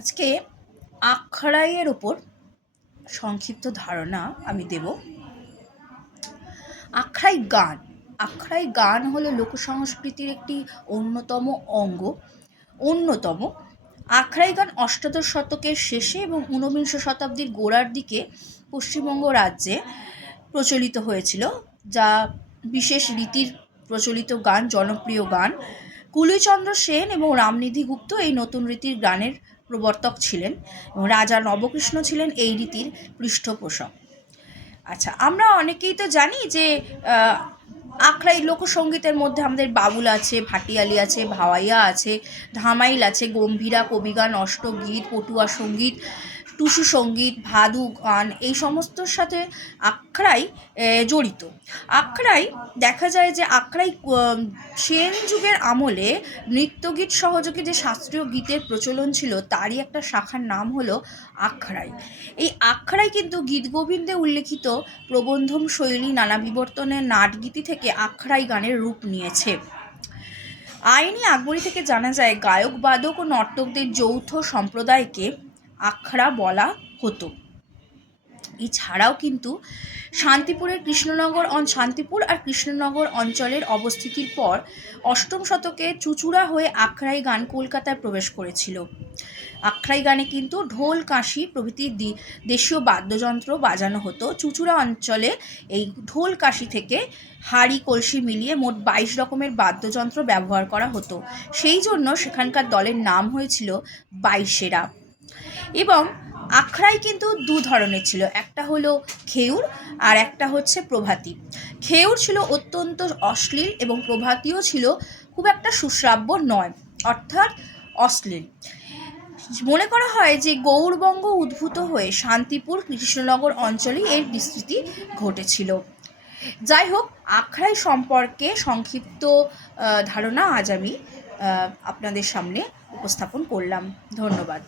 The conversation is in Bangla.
আজকে আখড়াইয়ের ওপর সংক্ষিপ্ত ধারণা আমি দেব। আখড়াই গান হলো লোকসংস্কৃতির একটি অন্যতম আখড়াই গান অষ্টাদশ শতকের শেষে এবং ঊনবিংশ শতাব্দীর গোড়ার দিকে পশ্চিমবঙ্গ রাজ্যে প্রচলিত হয়েছিল, যা বিশেষ রীতির প্রচলিত গান, জনপ্রিয় গান। কুলিচন্দ্র সেন এবং রামনিধি গুপ্ত এই নতুন রীতির গানের প্রবর্তক ছিলেন এবং রাজা নবকৃষ্ণ ছিলেন এই রীতির পৃষ্ঠপোষক। আচ্ছা, আমরা অনেকেই তো জানি যে আখড়াই লোকসঙ্গীতের মধ্যে আমাদের বাউল আছে, ভাটিয়ালি আছে, ভাওয়াইয়া আছে, ধামাইল আছে, গম্ভীরা, কবিগান, অষ্টগীত, পটুয়া সঙ্গীত, টুসু সঙ্গীত, ভাদু গান, এই সমস্তর সাথে আখড়াই জড়িত। আখড়াই দেখা যায় যে আখড়াই সেন যুগের আমলে নৃত্যগীত সহযোগী যে শাস্ত্রীয় গীতের প্রচলন ছিল, তারই একটা শাখার নাম হলো আখড়াই। এই আখড়াই কিন্তু গীতগোবিন্দে উল্লেখিত প্রবন্ধম শৈলী নানা বিবর্তনের নাটগীতি থেকে আখড়াই গানের রূপ নিয়েছে। আইনি আকবরী থেকে জানা যায় গায়ক, বাদক ও নর্তকদের যৌথ সম্প্রদায়কে আখড়া বলা হতো। এছাড়াও কিন্তু শান্তিপুর আর কৃষ্ণনগর অঞ্চলের অবস্থিতির পর অষ্টম শতকে চুঁচুড়া হয়ে আখড়াই গান কলকাতায় প্রবেশ করেছিল। আখড়াই গানে কিন্তু ঢোল, কাঁসি প্রভৃতি দেশীয় বাদ্যযন্ত্র বাজানো হতো। চুঁচুড়া অঞ্চলে এই ঢোল, কাঁসি থেকে হাঁড়ি, কলসি মিলিয়ে মোট 22 রকমের বাদ্যযন্ত্র ব্যবহার করা হতো। সেই জন্য সেখানকার দলের নাম হয়েছিল বাইশেরা। এবং আখড়াই কিন্তু দু ধরনের ছিল, একটা হলো খেউর আর একটা হচ্ছে প্রভাতী। খেউর ছিল অত্যন্ত অশ্লীল এবং প্রভাতীও ছিল খুব একটা সুশ্রাব্য নয়, অর্থাৎ অশ্লীল। মনে করা হয় যে গৌড়বঙ্গ উদ্ভূত হয়ে শান্তিপুর, কৃষ্ণনগর অঞ্চলেই এর বিস্তৃতি ঘটেছিল। যাই হোক, আখড়াই সম্পর্কে সংক্ষিপ্ত ধারণা আজ আমি আপনাদের সামনে উপস্থাপন করলাম। ধন্যবাদ।